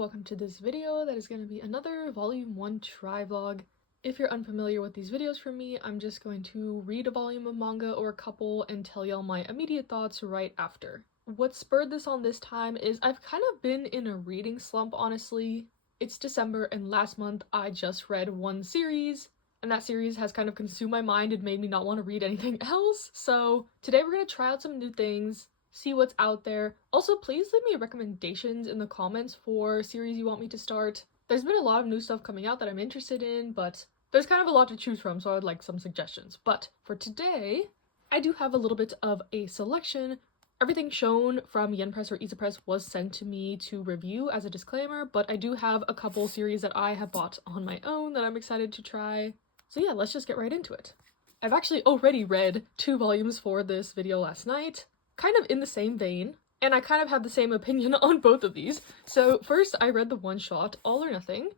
welcome to this video that is going to be another volume 1 try vlog. If you're unfamiliar with these videos from me, I'm just going to read a volume of manga or a couple and tell y'all my immediate thoughts right after. What spurred this on this time is I've kind of been in a reading slump, honestly. It's December and last month I just read one series, and that series has kind of consumed my mind and made me not want to read anything else. So today we're going to try out some new things, see what's out there. Also, please leave me recommendations in the comments for series you want me to start. There's been a lot of new stuff coming out that I'm interested in, but there's kind of a lot to choose from, so I'd like some suggestions. But for today, I do have a little bit of a selection. Everything shown from Yen Press or Isa Press was sent to me to review as a disclaimer, but I do have a couple series that I have bought on my own that I'm excited to try. So yeah, let's just get right into it. I've actually already read 2 volumes for this video last night, kind of in the same vein, and I kind of have the same opinion on both of these. So first, I read the one-shot All or Nothing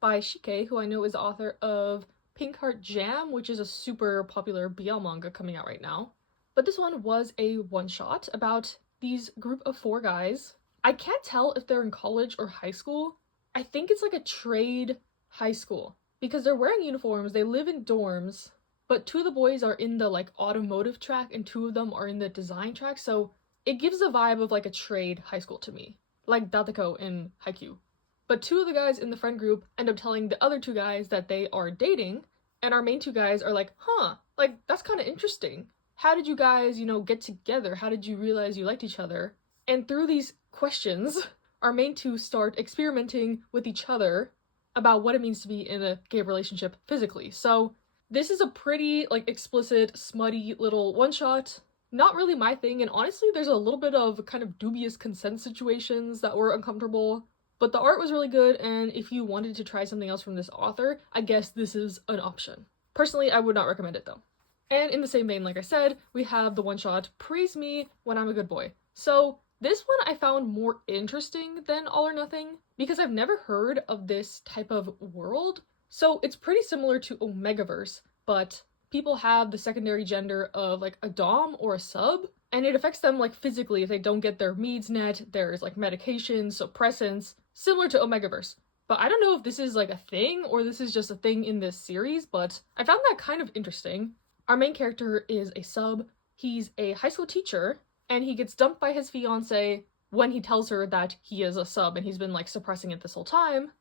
by Shike, who I know is the author of Pink Heart Jam, which is a super popular BL manga coming out right now. But this one was a one-shot about these group of 4 guys. I can't tell if they're in college or high school. I think it's like a trade high school, because they're wearing uniforms, they live in dorms, but 2 of the boys are in the like automotive track and 2 of them are in the design track, so it gives a vibe of like a trade high school to me, like Dateko in Haikyuu. But 2 of the guys in the friend group end up telling the other 2 guys that they are dating, and our main 2 guys are like, huh, like that's kind of interesting. How did you guys, get together? How did you realize you liked each other? And through these questions, our main 2 start experimenting with each other about what it means to be in a gay relationship physically. So this is a pretty explicit, smutty little one-shot. Not really my thing, and honestly there's a little bit of kind of dubious consent situations that were uncomfortable. But the art was really good, and if you wanted to try something else from this author, I guess this is an option. Personally, I would not recommend it though. And in the same vein, like I said, we have the one-shot Praise Me When I'm a Good Boy. So this one I found more interesting than All or Nothing because I've never heard of this type of world. So it's pretty similar to Omegaverse, but people have the secondary gender of like a dom or a sub, and it affects them physically if they don't get their needs met. There's medications, suppressants, similar to Omegaverse. But I don't know if this is a thing or this is just a thing in this series, but I found that kind of interesting. Our main character is a sub. He's a high school teacher, and he gets dumped by his fiance when he tells her that he is a sub and he's been suppressing it this whole time.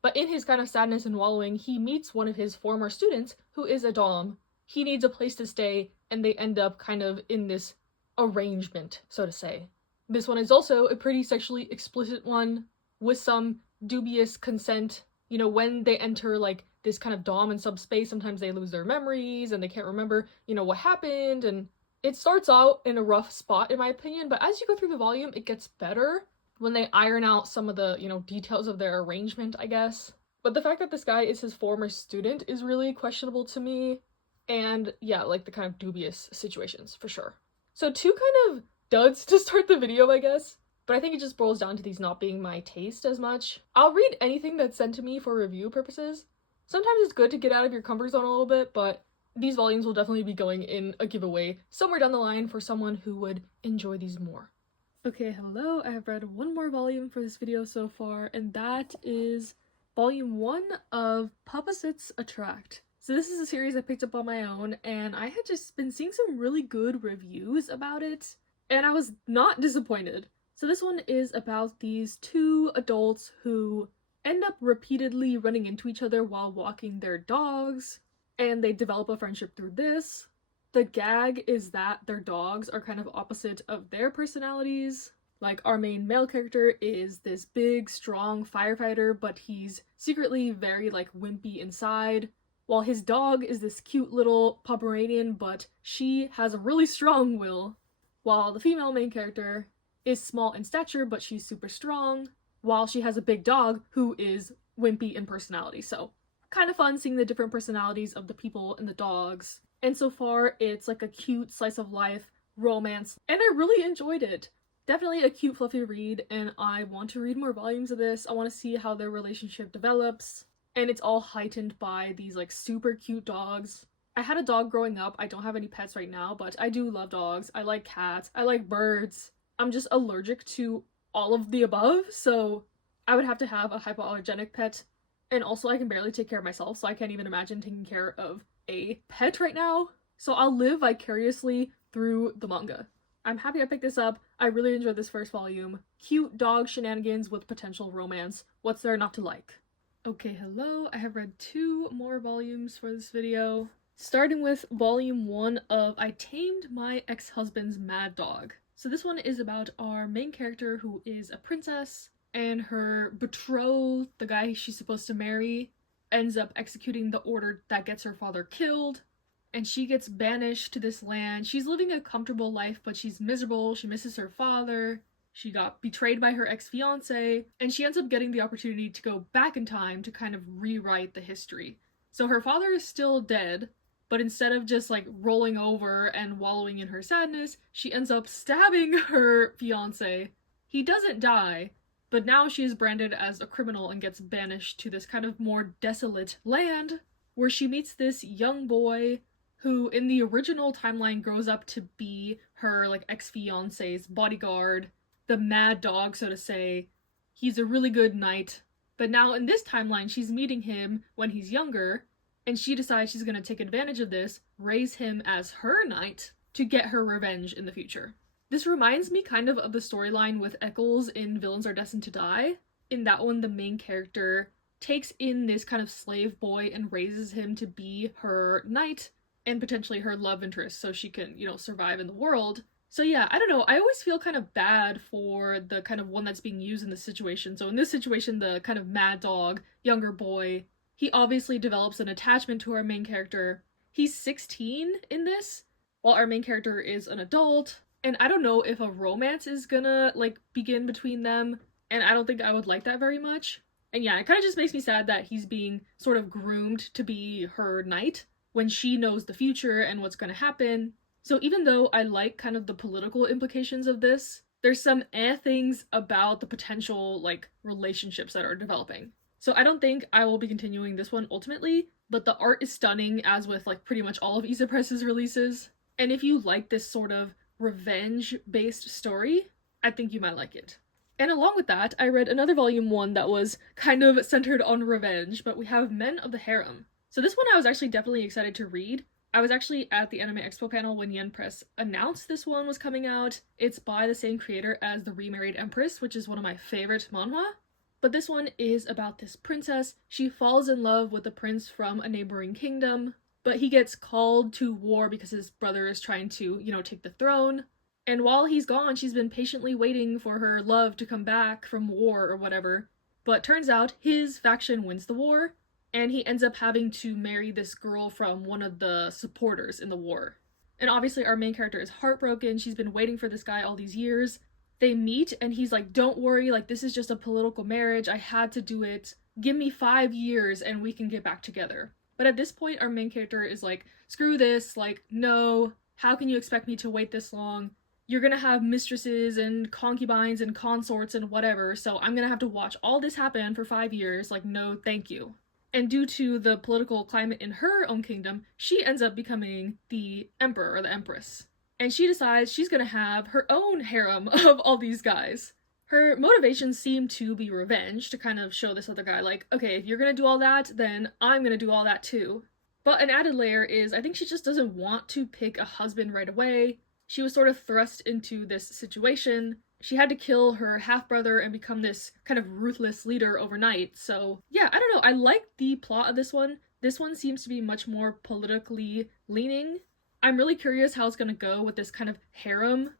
But in his kind of sadness and wallowing, he meets one of his former students who is a dom. He needs a place to stay, and they end up kind of in this arrangement, so to say. This one is also a pretty sexually explicit one with some dubious consent. When they enter this kind of dom and sub space, sometimes they lose their memories and they can't remember, what happened, and it starts out in a rough spot in my opinion, but as you go through the volume, it gets better when they iron out some of the, details of their arrangement, I guess. But the fact that this guy is his former student is really questionable to me. And yeah, the kind of dubious situations, for sure. So 2 kind of duds to start the video, I guess. But I think it just boils down to these not being my taste as much. I'll read anything that's sent to me for review purposes. Sometimes it's good to get out of your comfort zone a little bit, but these volumes will definitely be going in a giveaway somewhere down the line for someone who would enjoy these more. Okay, hello, I have read 1 more volume for this video so far, and that is volume 1 of Opposites Attract. So this is a series I picked up on my own, and I had just been seeing some really good reviews about it, and I was not disappointed. So this one is about these 2 adults who end up repeatedly running into each other while walking their dogs, and they develop a friendship through this. The gag is that their dogs are kind of opposite of their personalities. Our main male character is this big, strong firefighter, but he's secretly very wimpy inside, while his dog is this cute little Pomeranian, but she has a really strong will, while the female main character is small in stature, but she's super strong, while she has a big dog who is wimpy in personality. So kind of fun seeing the different personalities of the people and the dogs. And so far, it's a cute slice of life romance, and I really enjoyed it. Definitely a cute, fluffy read, and I want to read more volumes of this. I want to see how their relationship develops, and it's all heightened by these super cute dogs. I had a dog growing up. I don't have any pets right now, but I do love dogs. I like cats. I like birds. I'm just allergic to all of the above, so I would have to have a hypoallergenic pet, and also I can barely take care of myself, so I can't even imagine taking care of a pet right now. So I'll live vicariously through the manga. I'm happy I picked this up. I really enjoyed this first volume. Cute dog shenanigans with potential romance. What's there not to like? Okay, hello. I have read 2 more volumes for this video. Starting with volume 1 of I Tamed My Ex-Husband's Mad Dog. So this one is about our main character who is a princess, and her betrothed, the guy she's supposed to marry, ends up executing the order that gets her father killed, and she gets banished to this land. She's living a comfortable life, but she's miserable. She misses her father. She got betrayed by her ex-fiance, and she ends up getting the opportunity to go back in time to kind of rewrite the history. So her father is still dead, but instead of just like rolling over and wallowing in her sadness, she ends up stabbing her fiance. He doesn't die, but now she is branded as a criminal and gets banished to this kind of more desolate land where she meets this young boy who in the original timeline grows up to be her like ex-fiance's bodyguard, the mad dog, so to say. He's a really good knight, but now in this timeline she's meeting him when he's younger, and she decides she's going to take advantage of this, raise him as her knight to get her revenge in the future. This reminds me kind of the storyline with Eccles in Villains Are Destined to Die. In that one, the main character takes in this kind of slave boy and raises him to be her knight and potentially her love interest so she can, survive in the world. So yeah, I don't know, I always feel kind of bad for the kind of one that's being used in this situation. So in this situation, the kind of mad dog, younger boy, he obviously develops an attachment to our main character. He's 16 in this, while our main character is an adult. And I don't know if a romance is gonna, begin between them, and I don't think I would like that very much. And yeah, it kind of just makes me sad that he's being sort of groomed to be her knight when she knows the future and what's gonna happen. So even though I like kind of the political implications of this, there's some things about the potential, relationships that are developing. So I don't think I will be continuing this one ultimately, but the art is stunning, as with, pretty much all of Isa Press's releases. And if you like this sort of revenge-based story, I think you might like it. And along with that, I read another volume 1 that was kind of centered on revenge, but we have Men of the Harem. So this one I was actually definitely excited to read. I was actually at the Anime Expo panel when Yen Press announced this one was coming out. It's by the same creator as The Remarried Empress, which is one of my favorite manhwa. But this one is about this princess. She falls in love with a prince from a neighboring kingdom, but he gets called to war because his brother is trying to, take the throne. And while he's gone, she's been patiently waiting for her love to come back from war or whatever. But turns out his faction wins the war, and he ends up having to marry this girl from one of the supporters in the war. And obviously our main character is heartbroken. She's been waiting for this guy all these years. They meet, and he's like, don't worry, this is just a political marriage. I had to do it. Give me 5 years and we can get back together. But at this point, our main character is like, screw this, no, how can you expect me to wait this long? You're gonna have mistresses and concubines and consorts and whatever, so I'm gonna have to watch all this happen for 5 years, no, thank you. And due to the political climate in her own kingdom, she ends up becoming the emperor or the empress. And she decides she's gonna have her own harem of all these guys. Her motivations seem to be revenge, to kind of show this other guy, okay, if you're gonna do all that, then I'm gonna do all that too. But an added layer is, I think she just doesn't want to pick a husband right away. She was sort of thrust into this situation. She had to kill her half-brother and become this kind of ruthless leader overnight. So yeah, I don't know, I like the plot of this one. This one seems to be much more politically leaning. I'm really curious how it's gonna go with this kind of harem.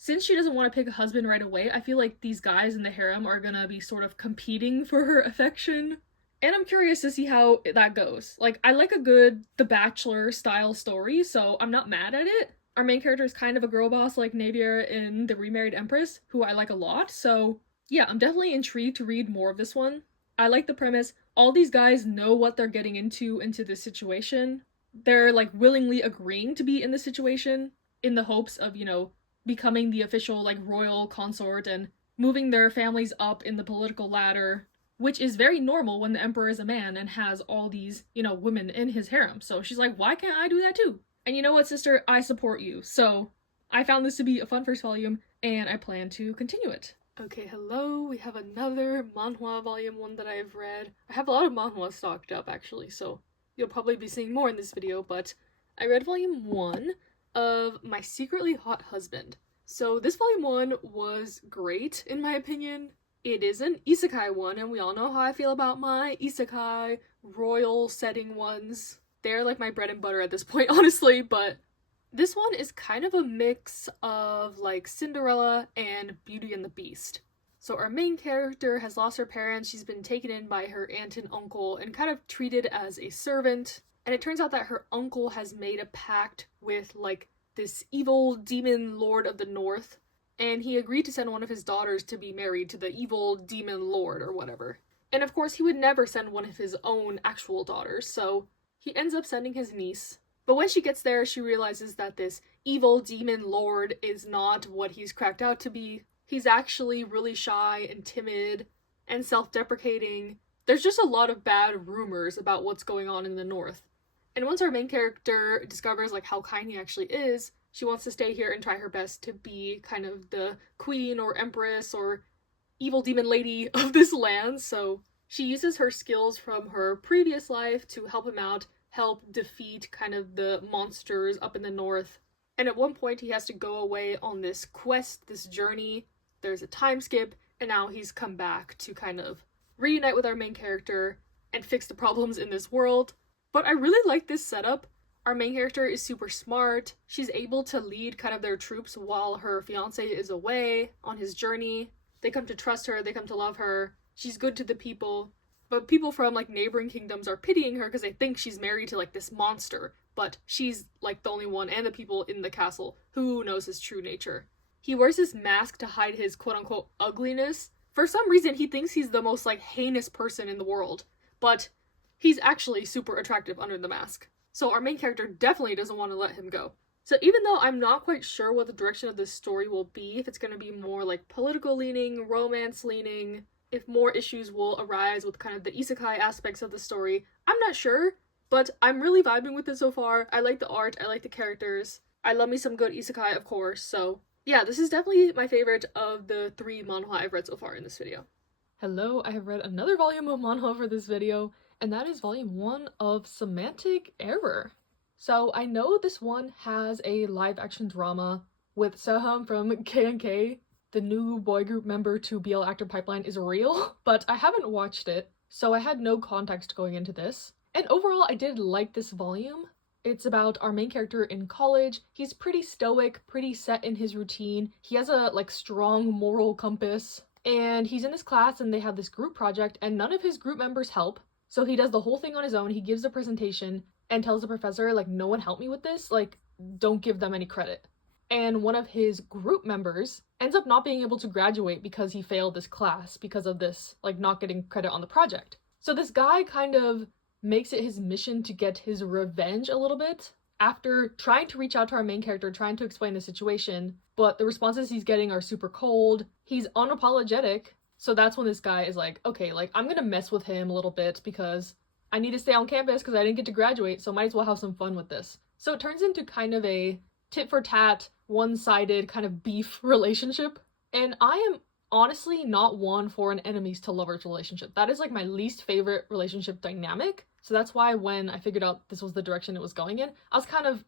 Since she doesn't want to pick a husband right away, I feel like these guys in the harem are gonna be sort of competing for her affection. And I'm curious to see how that goes. I like a good The Bachelor style story, so I'm not mad at it. Our main character is kind of a girl boss like Navier in The Remarried Empress, who I like a lot, so yeah, I'm definitely intrigued to read more of this one. I like the premise. All these guys know what they're getting into this situation. They're willingly agreeing to be in this situation in the hopes of, becoming the official royal consort and moving their families up in the political ladder, which is very normal when the emperor is a man and has all these, women in his harem. So she's like, why can't I do that too? And you know what, sister? I support you. So I found this to be a fun first volume, and I plan to continue it. Okay, hello, we have another manhwa volume 1 that I've read. I have a lot of manhwa stocked up actually, so you'll probably be seeing more in this video, but I read volume 1 of My Secretly Hot Husband. So this volume 1 was great in my opinion. It is an isekai one, and we all know how I feel about my isekai royal setting ones. They're like my bread and butter at this point, honestly, but this one is kind of a mix of like Cinderella and Beauty and the Beast. So our main character has lost her parents, she's been taken in by her aunt and uncle and kind of treated as a servant. And it turns out that her uncle has made a pact with like this evil demon lord of the north, and he agreed to send one of his daughters to be married to the evil demon lord or whatever. And of course he would never send one of his own actual daughters, so he ends up sending his niece. But when she gets there, she realizes that this evil demon lord is not what he's cracked out to be. He's actually really shy and timid and self-deprecating. There's just a lot of bad rumors about what's going on in the north. And once our main character discovers like how kind he actually is, she wants to stay here and try her best to be kind of the queen or empress or evil demon lady of this land. So she uses her skills from her previous life to help him out, help defeat kind of the monsters up in the north. And at one point he has to go away on this quest, this journey. There's a time skip, and now he's come back to kind of reunite with our main character and fix the problems in this world. But I really like this setup. Our main character is super smart. She's able to lead kind of their troops while her fiance is away on his journey. They come to trust her, they come to love her. She's good to the people. But people from like neighboring kingdoms are pitying her because they think she's married to like this monster, but she's like the only one and the people in the castle who knows his true nature. He wears this mask to hide his quote-unquote ugliness. For some reason he thinks he's the most like heinous person in the world, but he's actually super attractive under the mask. So our main character definitely doesn't want to let him go. So even though I'm not quite sure what the direction of this story will be, if it's going to be more like political leaning, romance leaning, if more issues will arise with kind of the isekai aspects of the story, I'm not sure, but I'm really vibing with it so far. I like the art, I like the characters, I love me some good isekai of course, so yeah, this is definitely my favorite of the 3 manhwa I've read so far in this video. Hello, I have read another volume of manhwa for this video, and that is volume 1 of Semantic Error. So I know this one has a live action drama with Seham from K&K. The new boy group member to BL Actor Pipeline is real, but I haven't watched it, so I had no context going into this. And overall, I did like this volume. It's about our main character in college. He's pretty stoic, pretty set in his routine. He has a like strong moral compass, and he's in this class and they have this group project and none of his group members help. So he does the whole thing on his own. He gives a presentation and tells the professor like, no one helped me with this, like don't give them any credit. And one of his group members ends up not being able to graduate because he failed this class because of this, like not getting credit on the project. So this guy kind of makes it his mission to get his revenge a little bit after trying to reach out to our main character, trying to explain the situation, but the responses he's getting are super cold. He's unapologetic. So that's when this guy is like, okay, like I'm gonna mess with him a little bit because I need to stay on campus because I didn't get to graduate, so might as well have some fun with this. So it turns into kind of a tit for tat, one-sided kind of beef relationship. And I am honestly not one for an enemies to lovers relationship. That is like my least favorite relationship dynamic. So that's why when I figured out this was the direction it was going in, I was kind of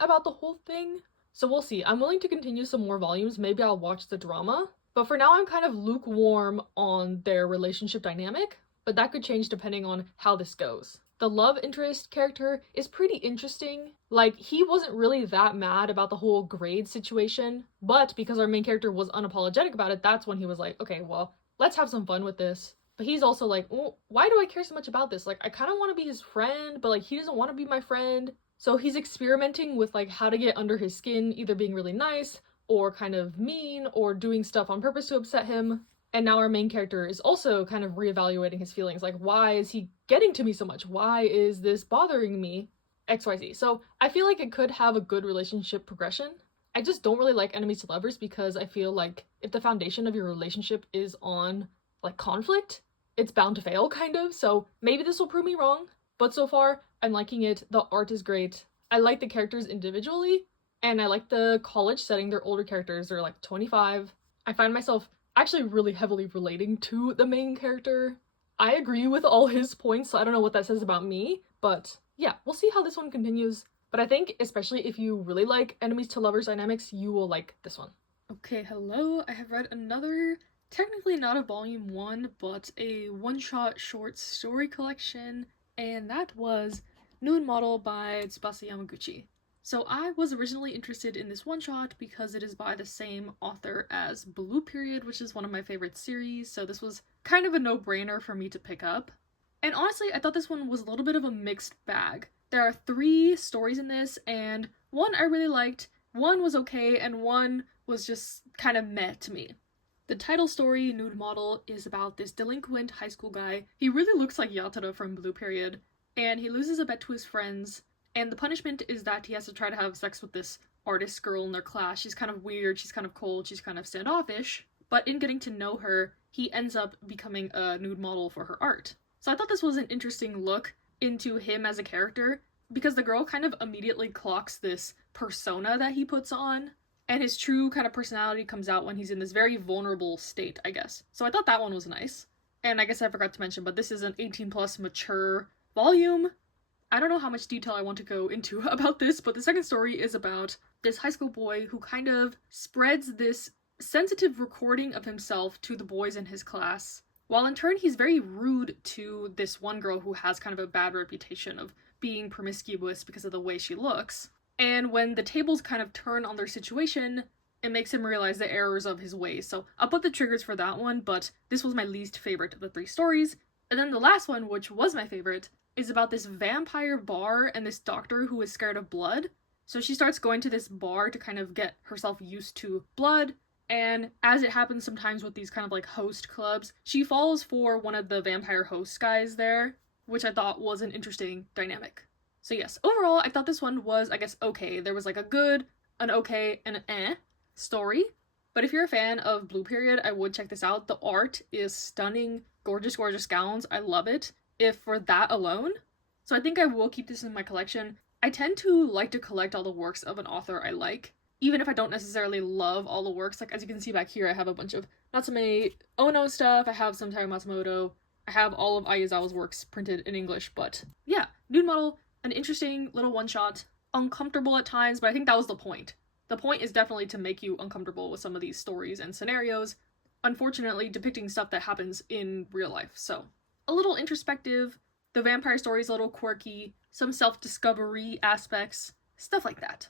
about the whole thing. So we'll see. I'm willing to continue some more volumes. Maybe I'll watch the drama. But for now, I'm kind of lukewarm on their relationship dynamic. But that could change depending on how this goes. The love interest character is pretty interesting. Like, he wasn't really that mad about the whole grade situation, but because our main character was unapologetic about it, that's when he was like, okay, well, let's have some fun with this. But he's also like, well, why do I care so much about this? Like, I kind of want to be his friend, but like, he doesn't want to be my friend. So he's experimenting with like how to get under his skin, either being really nice or kind of mean or doing stuff on purpose to upset him. And now our main character is also kind of reevaluating his feelings. Like, why is he getting to me so much? Why is this bothering me? XYZ. So I feel like it could have a good relationship progression. I just don't really like enemies to lovers because I feel like if the foundation of your relationship is on like conflict, it's bound to fail kind of. So maybe this will prove me wrong. But so far, I'm liking it. The art is great. I like the characters individually. And I like the college setting. They're older characters. They're like 25. I find myself actually really heavily relating to the main character. I agree with all his points, so I don't know what that says about me, but yeah, we'll see how this one continues. But I think, especially if you really like enemies to lovers dynamics, you will like this one. Okay, hello. I have read another, technically not a volume 1, but a one-shot short story collection, and that was Nude Model by Tsubasa Yamaguchi. So I was originally interested in this one-shot because it is by the same author as Blue Period, which is one of my favorite series, so this was kind of a no-brainer for me to pick up. And honestly, I thought this one was a little bit of a mixed bag. There are 3 stories in this, and one I really liked, one was okay, and one was just kind of meh to me. The title story, Nude Model, is about this delinquent high school guy. He really looks like Yatara from Blue Period, and he loses a bet to his friends, and the punishment is that he has to try to have sex with this artist girl in their class. She's kind of weird, she's kind of cold, she's kind of standoffish, but in getting to know her, he ends up becoming a nude model for her art. So I thought this was an interesting look into him as a character, because the girl kind of immediately clocks this persona that he puts on, and his true kind of personality comes out when he's in this very vulnerable state, I guess. So I thought that one was nice. And I guess I forgot to mention, but this is an 18+ mature volume. I don't know how much detail I want to go into about this, but the second story is about this high school boy who kind of spreads this sensitive recording of himself to the boys in his class, while in turn he's very rude to this one girl who has kind of a bad reputation of being promiscuous because of the way she looks. And when the tables kind of turn on their situation, it makes him realize the errors of his ways. So I'll put the triggers for that one, but this was my least favorite of the 3 stories. And then the last one, which was my favorite, is about this vampire bar and this doctor who is scared of blood. So she starts going to this bar to kind of get herself used to blood, and as it happens sometimes with these kind of like host clubs, she falls for one of the vampire host guys there, which I thought was an interesting dynamic. So yes, overall, I thought this one was, I guess, okay. There was like a good, an okay, and an eh story. But if you're a fan of Blue Period, I would check this out. The art is stunning, gorgeous, gorgeous gowns. I love it, if for that alone. So I think I will keep this in my collection. I tend to like to collect all the works of an author I like, even if I don't necessarily love all the works. Like, as you can see back here, I have a bunch of Natsume Ono stuff, I have some Taro Matsumoto, I have all of Aizawa's works printed in English, but yeah, Nude Model, an interesting little one-shot, uncomfortable at times, but I think that was the point. The point is definitely to make you uncomfortable with some of these stories and scenarios, unfortunately depicting stuff that happens in real life. So, a little introspective, the vampire story is a little quirky, some self-discovery aspects, stuff like that.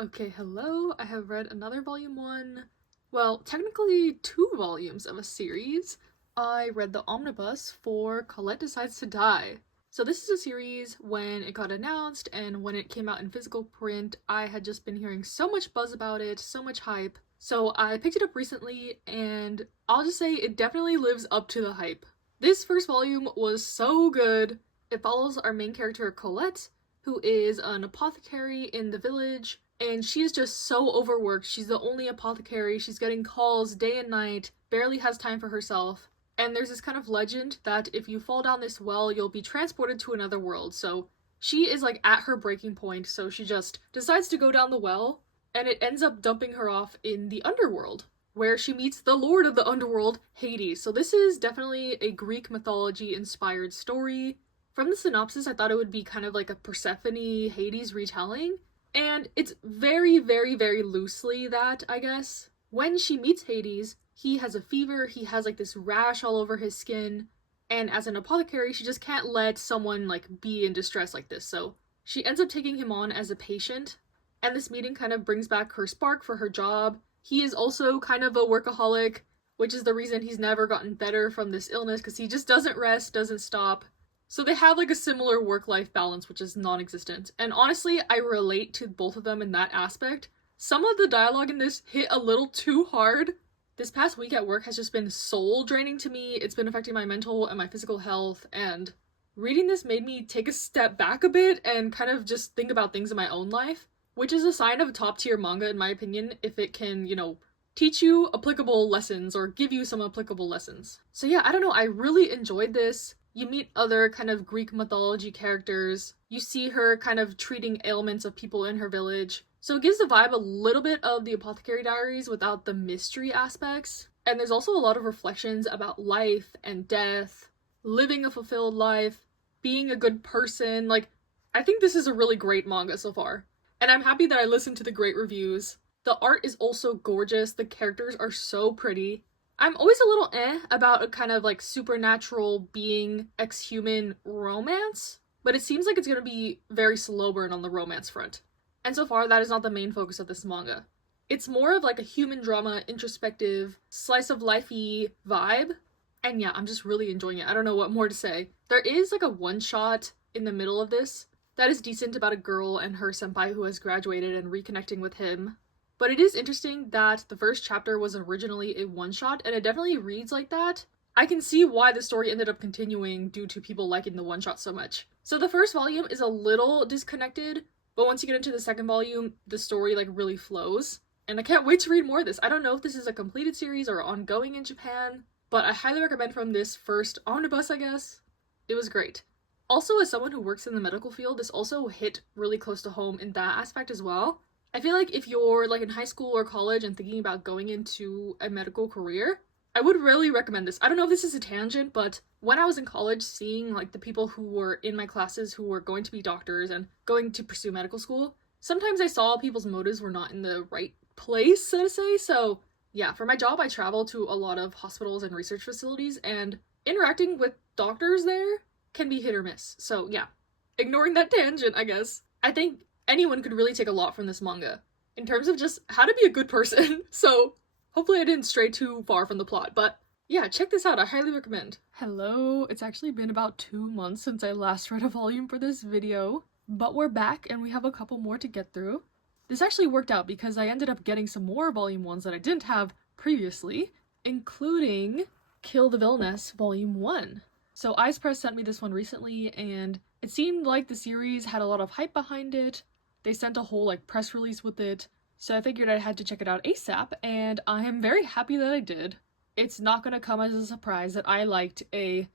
Okay, hello, I have read another volume 1. Well, technically 2 volumes of a series. I read the omnibus for Colette Decides to Die. So this is a series. When it got announced and when it came out in physical print, I had just been hearing so much buzz about it, so much hype. So I picked it up recently, and I'll just say it definitely lives up to the hype. This first volume was so good. It follows our main character Colette, who is an apothecary in the village, and she is just so overworked. She's the only apothecary, she's getting calls day and night, barely has time for herself. And there's this kind of legend that if you fall down this well, you'll be transported to another world. So she is like at her breaking point, so she just decides to go down the well, and it ends up dumping her off in the underworld, where she meets the lord of the underworld, Hades. So this is definitely a Greek mythology inspired story. From the synopsis, I thought it would be kind of like a Persephone Hades retelling, and it's very, very, very loosely that, I guess. When she meets Hades, he has a fever, he has like this rash all over his skin, and as an apothecary, she just can't let someone like be in distress like this, so she ends up taking him on as a patient, and this meeting kind of brings back her spark for her job. He is also kind of a workaholic, which is the reason he's never gotten better from this illness, because he just doesn't rest, doesn't stop. So they have like a similar work-life balance, which is non-existent, and honestly, I relate to both of them in that aspect. Some of the dialogue in this hit a little too hard. This past week at work has just been soul draining to me. It's been affecting my mental and my physical health, and reading this made me take a step back a bit and kind of just think about things in my own life, which is a sign of a top-tier manga in my opinion, if it can, you know, teach you applicable lessons or give you some applicable lessons. So yeah, I don't know, I really enjoyed this. You meet other kind of Greek mythology characters. You see her kind of treating ailments of people in her village. So it gives the vibe a little bit of the Apothecary Diaries without the mystery aspects. And there's also a lot of reflections about life and death, living a fulfilled life, being a good person. Like, I think this is a really great manga so far. And I'm happy that I listened to the great reviews. The art is also gorgeous, the characters are so pretty. I'm always a little about a kind of like supernatural being, ex-human romance, but it seems like it's gonna be very slow burn on the romance front. And so far, that is not the main focus of this manga. It's more of like a human drama, introspective, slice of lifey vibe. And yeah, I'm just really enjoying it. I don't know what more to say. There is like a one-shot in the middle of this that is decent about a girl and her senpai who has graduated and reconnecting with him. But it is interesting that the first chapter was originally a one-shot, and it definitely reads like that. I can see why the story ended up continuing due to people liking the one-shot so much. So the first volume is a little disconnected, but once you get into the second volume, the story like really flows. And I can't wait to read more of this. I don't know if this is a completed series or ongoing in Japan, but I highly recommend from this first omnibus, I guess. It was great. Also, as someone who works in the medical field, this also hit really close to home in that aspect as well. I feel like if you're like in high school or college and thinking about going into a medical career, I would really recommend this. I don't know if this is a tangent, but when I was in college, seeing like the people who were in my classes who were going to be doctors and going to pursue medical school, sometimes I saw people's motives were not in the right place, so to say. So yeah, for my job, I travel to a lot of hospitals and research facilities, and interacting with doctors there can be hit or miss. So yeah, ignoring that tangent, I guess. I think anyone could really take a lot from this manga in terms of just how to be a good person. So hopefully I didn't stray too far from the plot, but yeah, check this out. I highly recommend. Hello, it's actually been about 2 months since I last read a volume for this video, but we're back and we have a couple more to get through. This actually worked out because I ended up getting some more volume 1s that I didn't have previously, including Kill the Villainess Volume 1. So Ice Press sent me this one recently, and it seemed like the series had a lot of hype behind it. They sent a whole like press release with it, so I figured I had to check it out ASAP, and I am very happy that I did. It's not gonna come as a surprise that I liked a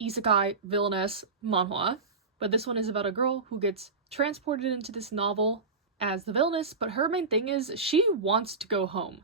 isekai villainess manhwa, but this one is about a girl who gets transported into this novel as the villainess, but her main thing is she wants to go home.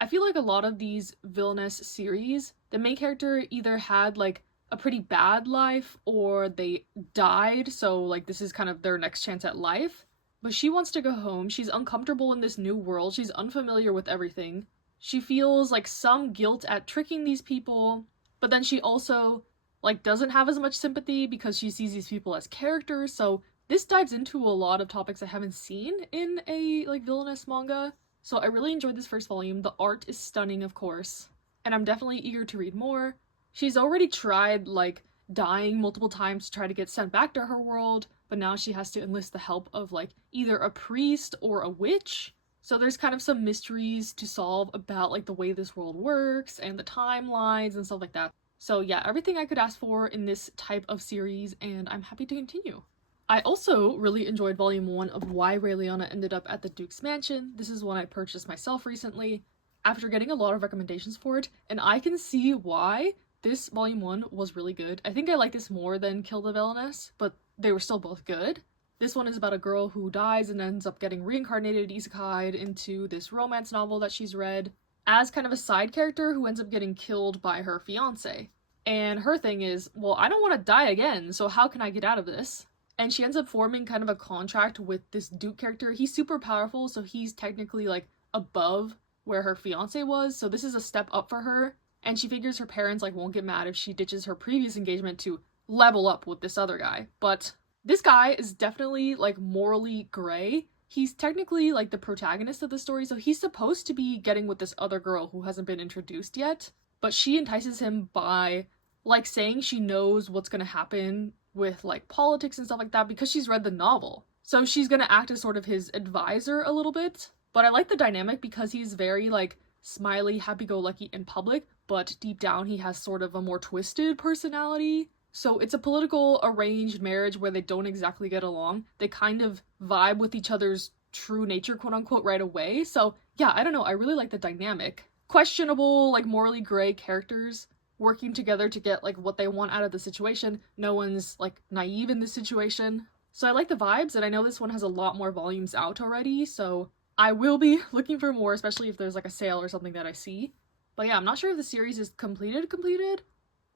I feel like a lot of these villainess series, the main character either had like a pretty bad life or they died, so like this is kind of their next chance at life. But she wants to go home. She's uncomfortable in this new world. She's unfamiliar with everything. She feels like some guilt at tricking these people, but then she also like doesn't have as much sympathy because she sees these people as characters. So this dives into a lot of topics I haven't seen in a like villainous manga. So I really enjoyed this first volume. The art is stunning, of course, and I'm definitely eager to read more. She's already tried like dying multiple times to try to get sent back to her world, but now she has to enlist the help of like either a priest or a witch. So there's kind of some mysteries to solve about like the way this world works and the timelines and stuff like that. So yeah, everything I could ask for in this type of series, and I'm happy to continue. I also really enjoyed volume 1 of Why Rayliana Ended Up at the Duke's Mansion. This is one I purchased myself recently after getting a lot of recommendations for it, and I can see why this volume 1 was really good. I think I like this more than Kill the Villainess, but they were still both good. This one is about a girl who dies and ends up getting reincarnated isekai'd into this romance novel that she's read as kind of a side character who ends up getting killed by her fiance. And her thing is, well, I don't want to die again, so how can I get out of this? And she ends up forming kind of a contract with this Duke character. He's super powerful, so he's technically like above where her fiance was, so this is a step up for her. And she figures her parents like won't get mad if she ditches her previous engagement to level up with this other guy. But this guy is definitely like morally gray. He's technically like the protagonist of the story, so he's supposed to be getting with this other girl who hasn't been introduced yet. But she entices him by like saying she knows what's gonna happen with like politics and stuff like that because she's read the novel. So she's gonna act as sort of his advisor a little bit. But I like the dynamic because he's very like smiley, happy-go-lucky in public, but deep down he has sort of a more twisted personality. So it's a political arranged marriage where they don't exactly get along. They kind of vibe with each other's true nature, quote-unquote, right away. So yeah, I don't know, I really like the dynamic. Questionable, like morally gray characters working together to get like what they want out of the situation. No one's like naive in this situation. So I like the vibes, and I know this one has a lot more volumes out already, so I will be looking for more, especially if there's like a sale or something that I see. But yeah, I'm not sure if the series is completed,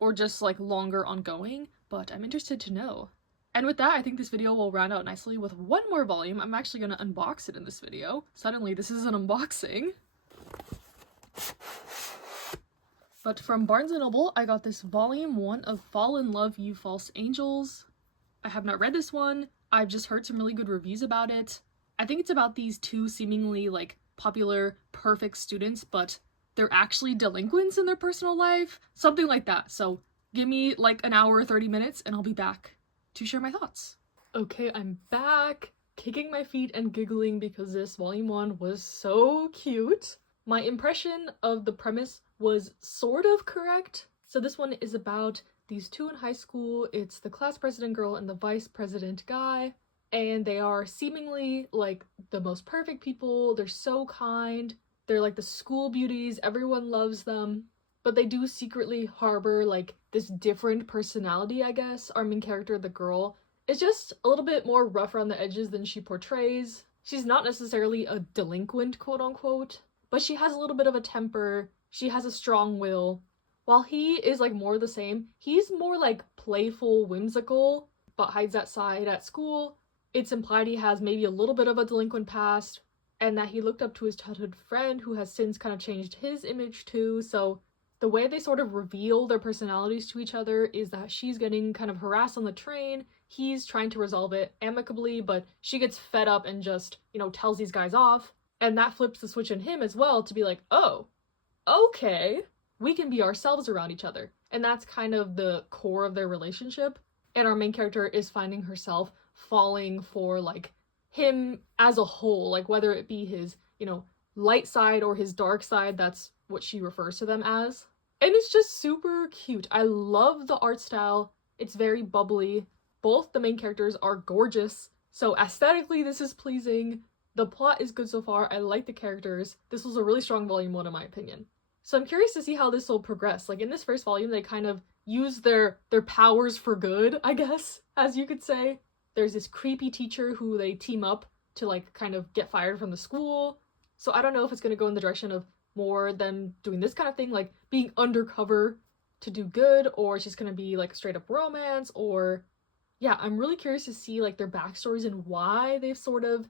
or just like longer ongoing, but I'm interested to know. And with that, I think this video will round out nicely with one more volume. I'm actually going to unbox it in this video. Suddenly, this is an unboxing. But from Barnes & Noble, I got this volume 1 of Fall in Love, You False Angels. I have not read this one. I've just heard some really good reviews about it. I think it's about these two seemingly like popular, perfect students, but they're actually delinquents in their personal life. Something like that. So give me like an hour or 30 minutes and I'll be back to share my thoughts. Okay, I'm back, kicking my feet and giggling because this volume 1 was so cute. My impression of the premise was sort of correct. So this one is about these two in high school. It's the class president girl and the vice president guy, and they are seemingly like the most perfect people. They're so kind. They're like the school beauties. Everyone loves them. But they do secretly harbor like this different personality, I guess. Our main character, the girl, is just a little bit more rough around the edges than she portrays. She's not necessarily a delinquent, quote unquote, but she has a little bit of a temper. She has a strong will. While he is like more the same, he's more like playful, whimsical, but hides that side at school. It's implied he has maybe a little bit of a delinquent past, and that he looked up to his childhood friend who has since kind of changed his image too. So the way they sort of reveal their personalities to each other is that she's getting kind of harassed on the train. He's trying to resolve it amicably, but she gets fed up and just, tells these guys off. And that flips the switch in him as well to be like, oh, okay, we can be ourselves around each other. And that's kind of the core of their relationship. And our main character is finding herself falling for like him as a whole, like whether it be his, light side or his dark side. That's what she refers to them as. And it's just super cute. I love the art style. It's very bubbly. Both the main characters are gorgeous. So aesthetically, this is pleasing. The plot is good so far. I like the characters. This was a really strong volume 1 in my opinion. So I'm curious to see how this will progress. Like in this first volume, they kind of use their powers for good, I guess, as you could say. There's this creepy teacher who they team up to like kind of get fired from the school. So I don't know if it's going to go in the direction of more them doing this kind of thing, like being undercover to do good, or it's just going to be like a straight up romance, or yeah, I'm really curious to see like their backstories and why they've sort of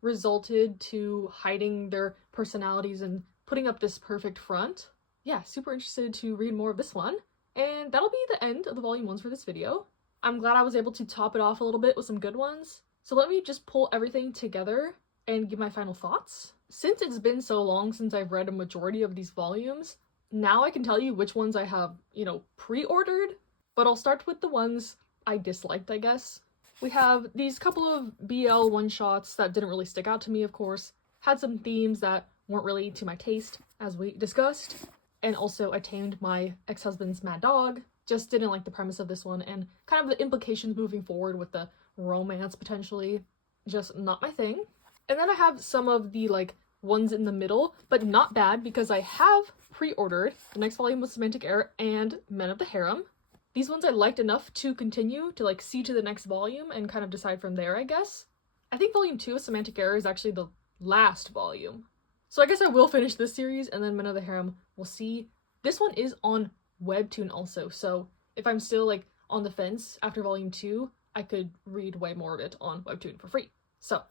resulted to hiding their personalities and putting up this perfect front. Yeah, super interested to read more of this one. And that'll be the end of the volume 1s for this video. I'm glad I was able to top it off a little bit with some good ones. So let me just pull everything together and give my final thoughts. Since it's been so long since I've read a majority of these volumes, now I can tell you which ones I have, pre-ordered, but I'll start with the ones I disliked, I guess. We have these couple of BL one-shots that didn't really stick out to me, of course. Had some themes that weren't really to my taste, as we discussed. And also, I tamed my ex-husband's mad dog. Just didn't like the premise of this one, and kind of the implications moving forward with the romance, potentially. Just not my thing. And then I have some of the, ones in the middle, but not bad, because I have pre-ordered the next volume with Semantic Error and Men of the Harem. These ones I liked enough to continue to, see to the next volume and kind of decide from there, I guess. I think volume 2 of Semantic Error is actually the last volume. So I guess I will finish this series, and then Men of the Harem, we'll see. This one is on Webtoon also, so if I'm still, on the fence after volume 2, I could read way more of it on Webtoon for free. So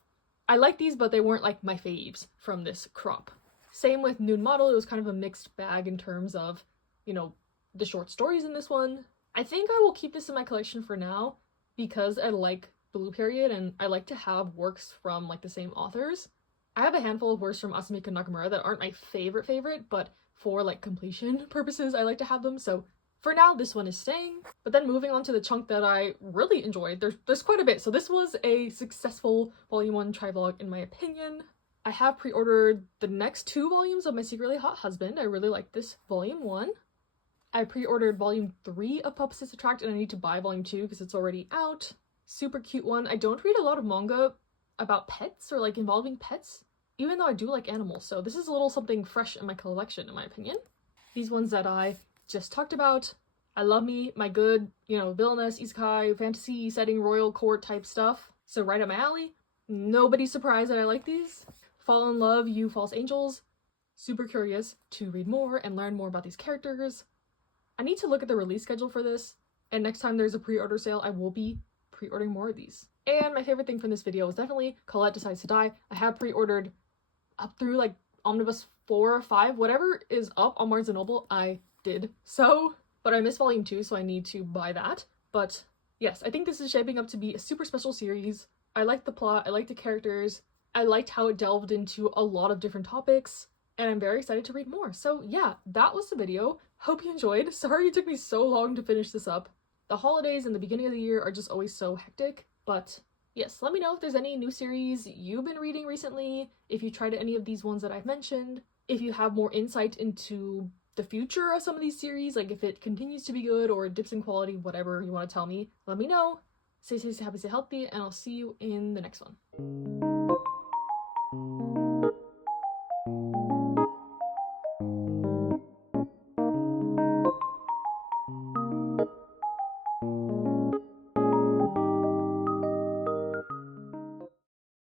I like these, but they weren't my faves from this crop. Same with Noon Model. It was kind of a mixed bag in terms of, the short stories in this one. I think I will keep this in my collection for now because I like Blue Period and I like to have works from the same authors. I have a handful of works from Asumiko Nakamura that aren't my favorite, but for completion purposes I like to have them, so for now this one is staying. But then moving on to the chunk that I really enjoyed, there's quite a bit. So this was a successful volume 1 trivlog in my opinion. I have pre-ordered the next 2 volumes of My Secretly Hot Husband. I really like this volume 1. I pre-ordered volume 3 of Opposites Attract, and I need to buy volume 2 because it's already out. Super cute one. I don't read a lot of manga about pets or involving pets, even though I do like animals, so this is a little something fresh in my collection in my opinion. These ones that I just talked about, I love me, my good, villainous, isekai, fantasy setting, royal court type stuff, so right up my alley. Nobody's surprised that I like these. Fall in Love, You False Angels. super curious to read more and learn more about these characters. I need to look at the release schedule for this, and next time there's a pre-order sale, I will be pre-ordering more of these. And my favorite thing from this video was definitely Colette Decides to Die. I have pre-ordered up through like Omnibus 4 or 5, whatever is up on Barnes & Noble, I did so. But I missed volume 2, so I need to buy that. But yes, I think this is shaping up to be a super special series. I liked the plot, I liked the characters, I liked how it delved into a lot of different topics, and I'm very excited to read more. So yeah, that was the video. Hope you enjoyed. Sorry it took me so long to finish this up. The holidays and the beginning of the year are just always so hectic, but yes, let me know if there's any new series you've been reading recently, if you tried any of these ones that I've mentioned, if you have more insight into the future of some of these series, like if it continues to be good or dips in quality, whatever you want to tell me, let me know. Stay safe, stay happy, stay healthy, and I'll see you in the next one.